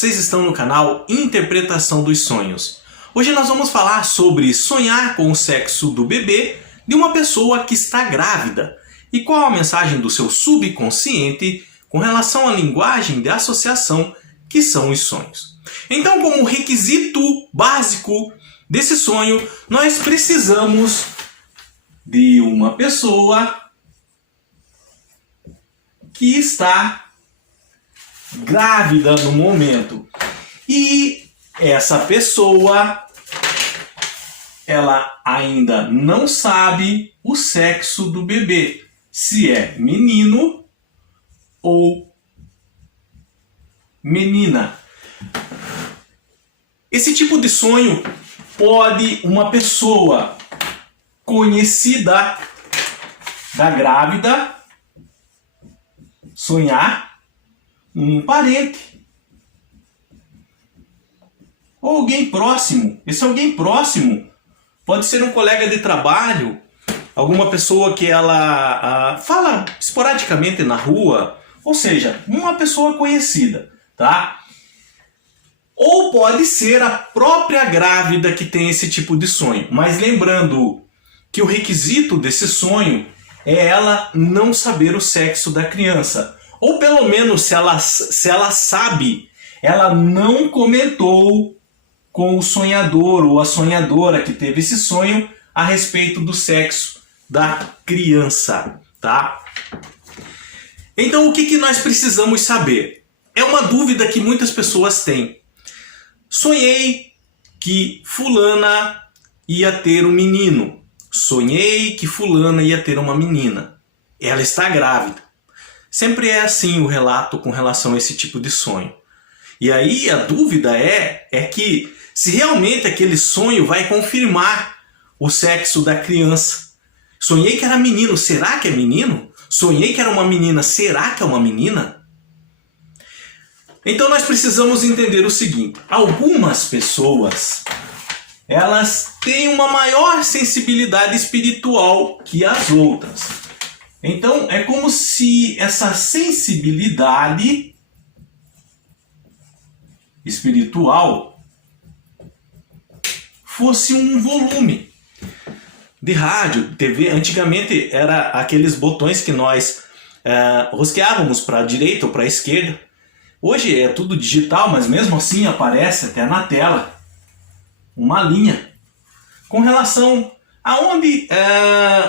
vocês estão no canal Interpretação dos Sonhos. Hoje nós vamos falar sobre sonhar com o sexo do bebê de uma pessoa que está grávida e qual a mensagem do seu subconsciente com relação à linguagem de associação que são os sonhos. Então, como requisito básico desse sonho, nós precisamos de uma pessoa que está grávida no momento. E essa pessoa, ela ainda não sabe o sexo do bebê, se é menino ou menina. Esse tipo de sonho pode uma pessoa conhecida da grávida sonhar um parente ou alguém próximo. Esse alguém próximo pode ser um colega de trabalho, alguma pessoa que ela fala esporadicamente na rua, ou seja, uma pessoa conhecida, tá? Ou pode ser a própria grávida que tem esse tipo de sonho. Mas lembrando que o requisito desse sonho é ela não saber o sexo da criança. Ou pelo menos, se ela sabe, ela não comentou com o sonhador ou a sonhadora que teve esse sonho a respeito do sexo da criança, tá? Então o que nós precisamos saber? É uma dúvida que muitas pessoas têm. Sonhei que fulana ia ter um menino. Sonhei que fulana ia ter uma menina. Ela está grávida. Sempre é assim o relato com relação a esse tipo de sonho. E aí a dúvida é que se realmente aquele sonho vai confirmar o sexo da criança. Sonhei que era menino, será que é menino? Sonhei que era uma menina, será que é uma menina? Então nós precisamos entender o seguinte: algumas pessoas, elas têm uma maior sensibilidade espiritual que as outras. Então é como se essa sensibilidade espiritual fosse um volume de rádio, TV. Antigamente era aqueles botões que nós rosqueávamos para a direita ou para a esquerda. Hoje é tudo digital, mas mesmo assim aparece até na tela uma linha com relação aonde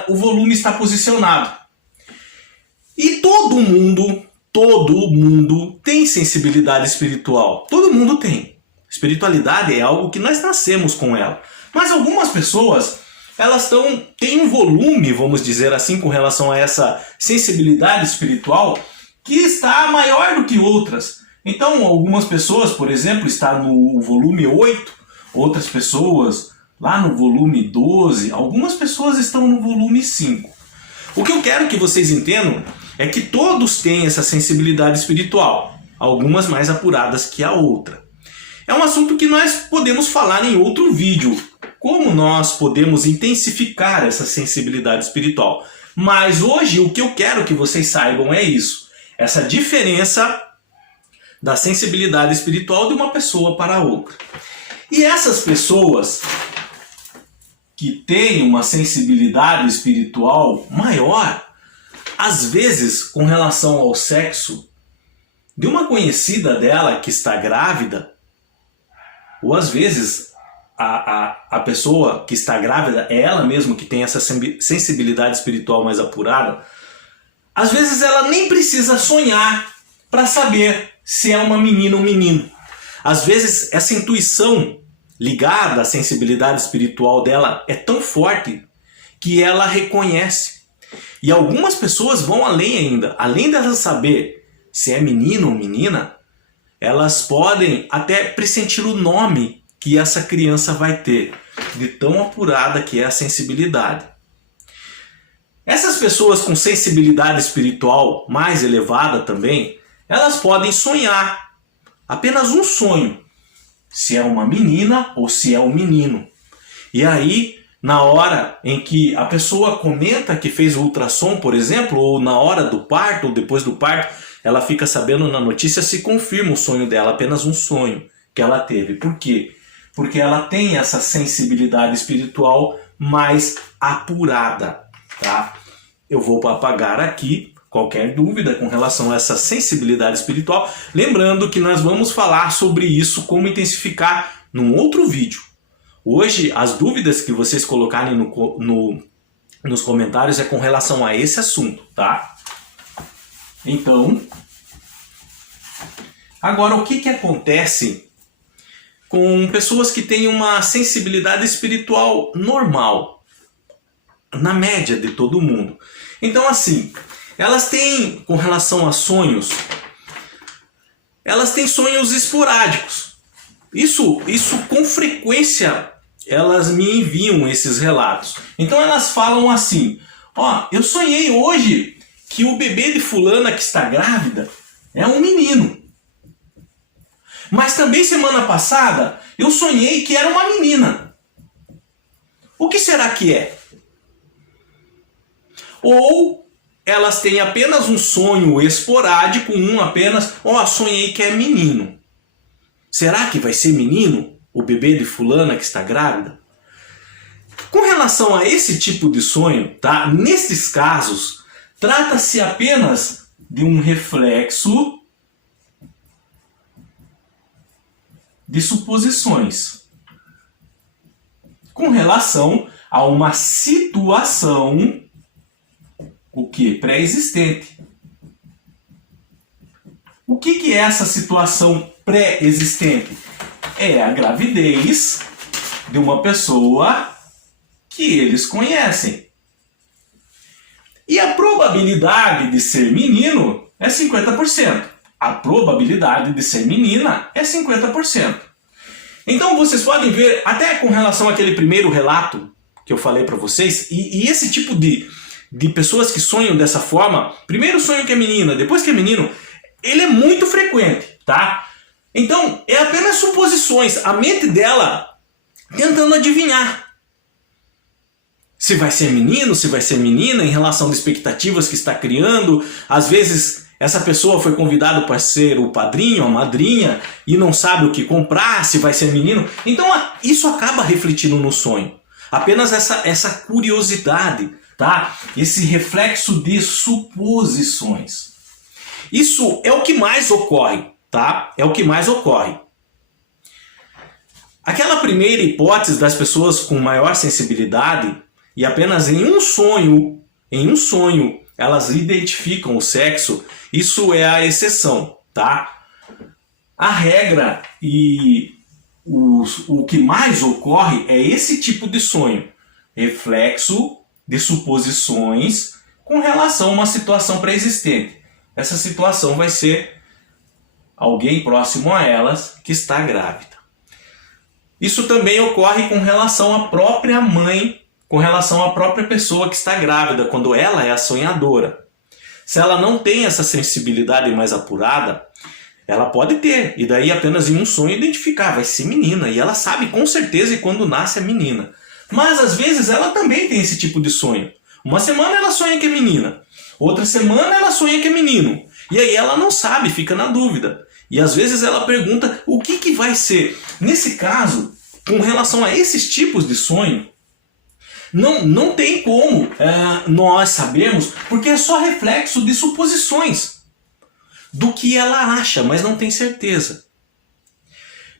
o volume está posicionado. E todo mundo tem sensibilidade espiritual. Todo mundo tem. Espiritualidade é algo que nós nascemos com ela. Mas algumas pessoas, elas têm um volume, vamos dizer assim, com relação a essa sensibilidade espiritual que está maior do que outras. Então, algumas pessoas, por exemplo, estão no volume 8, outras pessoas lá no volume 12, algumas pessoas estão no volume 5. O que eu quero que vocês entendam é que todos têm essa sensibilidade espiritual, algumas mais apuradas que a outra. É um assunto que nós podemos falar em outro vídeo, como nós podemos intensificar essa sensibilidade espiritual. Mas hoje o que eu quero que vocês saibam é isso, essa diferença da sensibilidade espiritual de uma pessoa para a outra. E essas pessoas que têm uma sensibilidade espiritual maior, às vezes com relação ao sexo de uma conhecida dela que está grávida, ou às vezes a pessoa que está grávida é ela mesma que tem essa sensibilidade espiritual mais apurada, às vezes ela nem precisa sonhar para saber se é uma menina ou um menino. Às vezes essa intuição ligada à sensibilidade espiritual dela é tão forte que ela reconhece. E algumas pessoas vão além ainda. Além delas saber se é menino ou menina, elas podem até pressentir o nome que essa criança vai ter, de tão apurada que é a sensibilidade. Essas pessoas com sensibilidade espiritual mais elevada também, elas podem sonhar, apenas um sonho, se é uma menina ou se é um menino. E aí, na hora em que a pessoa comenta que fez o ultrassom, por exemplo, ou na hora do parto, ou depois do parto, ela fica sabendo na notícia, se confirma o sonho dela, apenas um sonho que ela teve. Por quê? Porque ela tem essa sensibilidade espiritual mais apurada, tá? Eu vou apagar aqui qualquer dúvida com relação a essa sensibilidade espiritual. Lembrando que nós vamos falar sobre isso, como intensificar, num outro vídeo. Hoje, as dúvidas que vocês colocarem nos comentários é com relação a esse assunto, tá? Então, agora o que acontece com pessoas que têm uma sensibilidade espiritual normal, na média de todo mundo? Então, assim, elas têm, com relação a sonhos, elas têm sonhos esporádicos. Isso com frequência elas me enviam esses relatos. Então elas falam assim: ó, eu sonhei hoje que o bebê de fulana que está grávida é um menino. Mas também semana passada eu sonhei que era uma menina. O que será que é? Ou elas têm apenas um sonho esporádico, apenas, ó, sonhei que é menino. Será que vai ser menino o bebê de fulana que está grávida? Com relação a esse tipo de sonho, tá? Nesses casos, trata-se apenas de um reflexo de suposições com relação a uma situação, o que? Pré-existente. O que é essa situação pré-existente? É a gravidez de uma pessoa que eles conhecem. E a probabilidade de ser menino é 50%. A probabilidade de ser menina é 50%. Então vocês podem ver, até com relação àquele primeiro relato que eu falei para vocês, e esse tipo de pessoas que sonham dessa forma, primeiro sonho que é menina, depois que é menino, ele é muito frequente, tá? Então, é apenas suposições, a mente dela tentando adivinhar se vai ser menino, se vai ser menina, em relação às expectativas que está criando. Às vezes, essa pessoa foi convidada para ser o padrinho, a madrinha, e não sabe o que comprar, se vai ser menino. Então, isso acaba refletindo no sonho. Apenas essa curiosidade, tá? Esse reflexo de suposições. Isso é o que mais ocorre, tá? É o que mais ocorre. Aquela primeira hipótese das pessoas com maior sensibilidade e apenas em um sonho elas identificam o sexo, isso é a exceção, tá? A regra e o que mais ocorre é esse tipo de sonho, reflexo de suposições com relação a uma situação pré-existente. Essa situação vai ser alguém próximo a elas que está grávida. Isso também ocorre com relação à própria mãe, com relação à própria pessoa que está grávida, quando ela é a sonhadora. Se ela não tem essa sensibilidade mais apurada, ela pode ter, e daí apenas em um sonho identificar, vai ser menina, e ela sabe com certeza que quando nasce é menina. Mas às vezes ela também tem esse tipo de sonho. Uma semana ela sonha que é menina, outra semana ela sonha que é menino, e aí ela não sabe, fica na dúvida. E às vezes ela pergunta o que vai ser. Nesse caso, com relação a esses tipos de sonho, não tem como nós sabermos, porque é só reflexo de suposições do que ela acha, mas não tem certeza.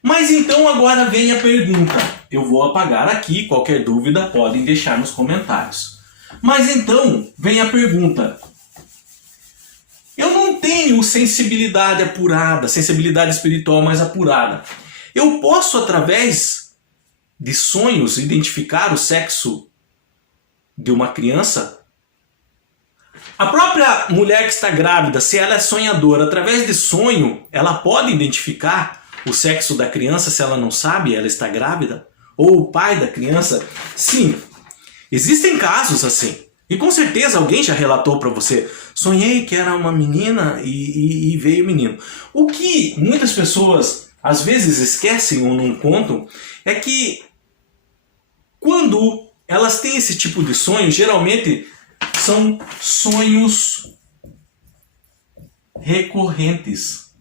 Mas então agora vem a pergunta. Eu vou apagar aqui, qualquer dúvida podem deixar nos comentários. Mas então vem a pergunta. Eu não tenho sensibilidade apurada, sensibilidade espiritual mais apurada. Eu posso, através de sonhos, identificar o sexo de uma criança? A própria mulher que está grávida, se ela é sonhadora, através de sonho, ela pode identificar o sexo da criança se ela não sabe, ela está grávida? Ou o pai da criança? Sim, existem casos assim. E com certeza alguém já relatou para você, sonhei que era uma menina e veio menino. O que muitas pessoas às vezes esquecem ou não contam é que quando elas têm esse tipo de sonho, geralmente são sonhos recorrentes.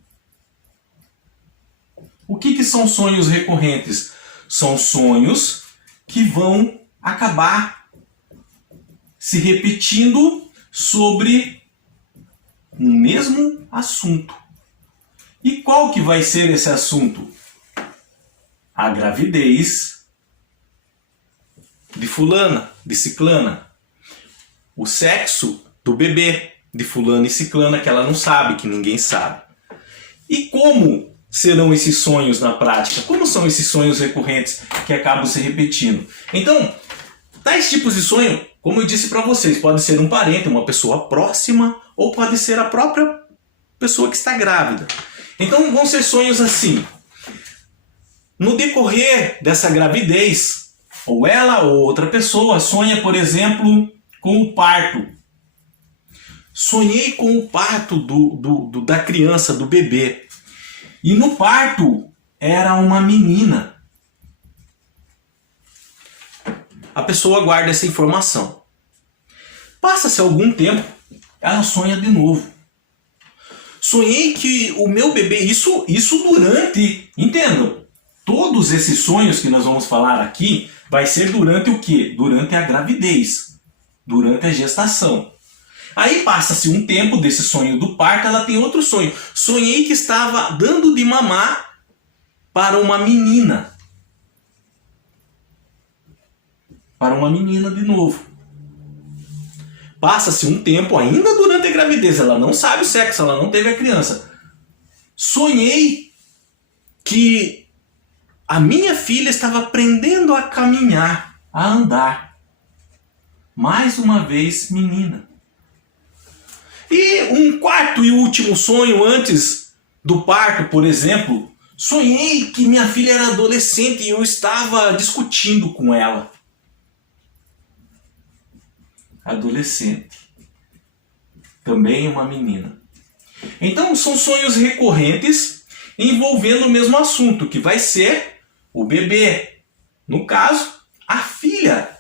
O que são sonhos recorrentes? São sonhos que vão acabar se repetindo sobre um mesmo assunto. E qual que vai ser esse assunto? A gravidez de fulana, de ciclana. O sexo do bebê de fulana e ciclana que ela não sabe, que ninguém sabe. E como serão esses sonhos na prática? Como são esses sonhos recorrentes que acabam se repetindo? Então, tais tipos de sonho, como eu disse para vocês, pode ser um parente, uma pessoa próxima, ou pode ser a própria pessoa que está grávida. Então vão ser sonhos assim. No decorrer dessa gravidez, ou ela ou outra pessoa sonha, por exemplo, com o parto. Sonhei com o parto da criança, do bebê. E no parto era uma menina. A pessoa guarda essa informação. Passa-se algum tempo, ela sonha de novo. Sonhei que o meu bebê, isso durante, entendam, todos esses sonhos que nós vamos falar aqui, vai ser durante o quê? Durante a gravidez, durante a gestação. Aí passa-se um tempo desse sonho do parto, ela tem outro sonho. Sonhei que estava dando de mamar para uma menina. Para uma menina de novo. Passa-se um tempo ainda durante a gravidez, ela não sabe o sexo, ela não teve a criança. Sonhei que a minha filha estava aprendendo a caminhar, a andar. Mais uma vez, menina. E um quarto e último sonho antes do parto, por exemplo, sonhei que minha filha era adolescente e eu estava discutindo com ela. Adolescente. Também uma menina. Então são sonhos recorrentes envolvendo o mesmo assunto, que vai ser o bebê. No caso, a filha.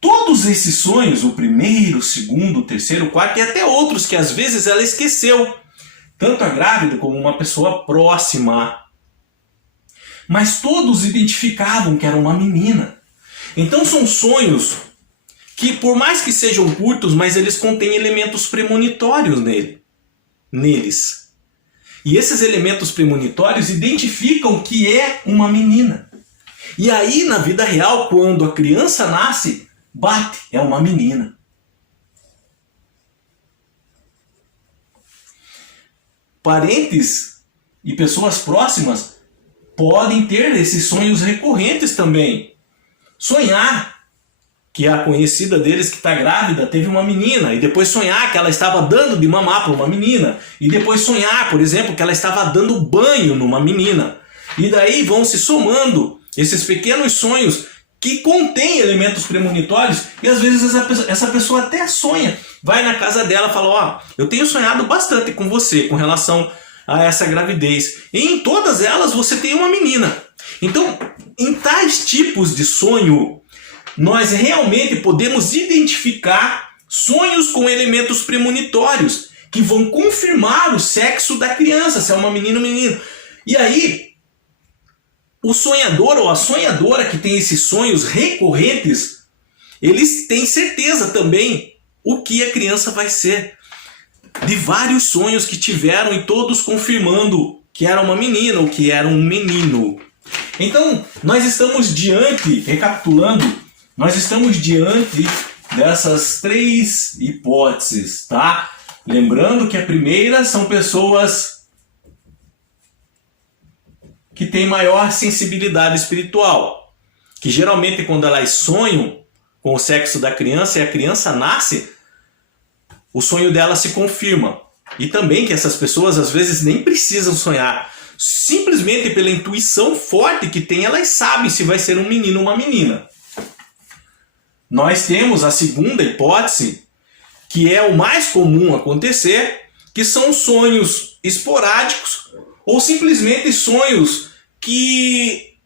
Todos esses sonhos, o primeiro, o segundo, o terceiro, o quarto e até outros que às vezes ela esqueceu. Tanto a grávida como uma pessoa próxima. Mas todos identificavam que era uma menina. Então são sonhos que, por mais que sejam curtos, mas eles contêm elementos premonitórios neles. E esses elementos premonitórios identificam que é uma menina. E aí, na vida real, quando a criança nasce, bate, é uma menina. Parentes e pessoas próximas podem ter esses sonhos recorrentes também. Sonhar que a conhecida deles que está grávida teve uma menina, e depois sonhar que ela estava dando de mamar para uma menina, e depois sonhar, por exemplo, que ela estava dando banho numa menina. E daí vão se somando esses pequenos sonhos que contêm elementos premonitórios, e às vezes essa pessoa até sonha, vai na casa dela e fala, ó, eu tenho sonhado bastante com você com relação a essa gravidez, e em todas elas você tem uma menina. Então, em tais tipos de sonho, nós realmente podemos identificar sonhos com elementos premonitórios que vão confirmar o sexo da criança, se é uma menina ou menino. E aí, o sonhador ou a sonhadora que tem esses sonhos recorrentes, eles têm certeza também o que a criança vai ser. De vários sonhos que tiveram e todos confirmando que era uma menina ou que era um menino. Então, nós estamos diante, recapitulando, nós estamos diante dessas três hipóteses, tá? Lembrando que a primeira são pessoas que têm maior sensibilidade espiritual, que geralmente quando elas sonham com o sexo da criança e a criança nasce, o sonho dela se confirma. E também que essas pessoas às vezes nem precisam sonhar, simplesmente pela intuição forte que tem, elas sabem se vai ser um menino ou uma menina. Nós temos a segunda hipótese, que é o mais comum acontecer, que são sonhos esporádicos ou simplesmente sonhos que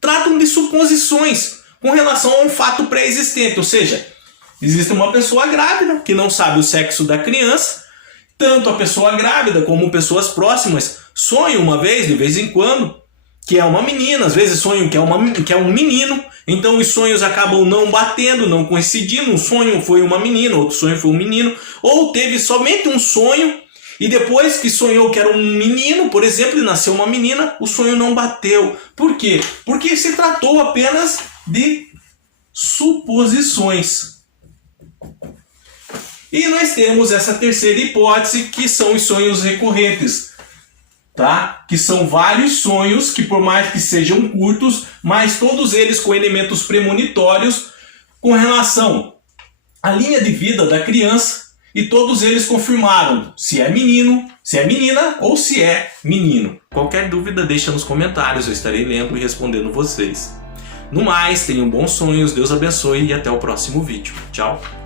tratam de suposições com relação a um fato pré-existente. Ou seja, existe uma pessoa grávida que não sabe o sexo da criança, Tanto a pessoa grávida como pessoas próximas sonham uma vez, de vez em quando, que é uma menina, às vezes sonham que é um menino, então os sonhos acabam não batendo, não coincidindo, um sonho foi uma menina, outro sonho foi um menino, ou teve somente um sonho, e depois que sonhou que era um menino, por exemplo, e nasceu uma menina, o sonho não bateu. Por quê? Porque se tratou apenas de suposições. E nós temos essa terceira hipótese, que são os sonhos recorrentes, tá? Que são vários sonhos que, por mais que sejam curtos, mas todos eles com elementos premonitórios com relação à linha de vida da criança, e todos eles confirmaram se é menino, se é menina ou se é menino. Qualquer dúvida deixa nos comentários, eu estarei lendo e respondendo vocês. No mais, tenham bons sonhos, Deus abençoe e até o próximo vídeo. Tchau!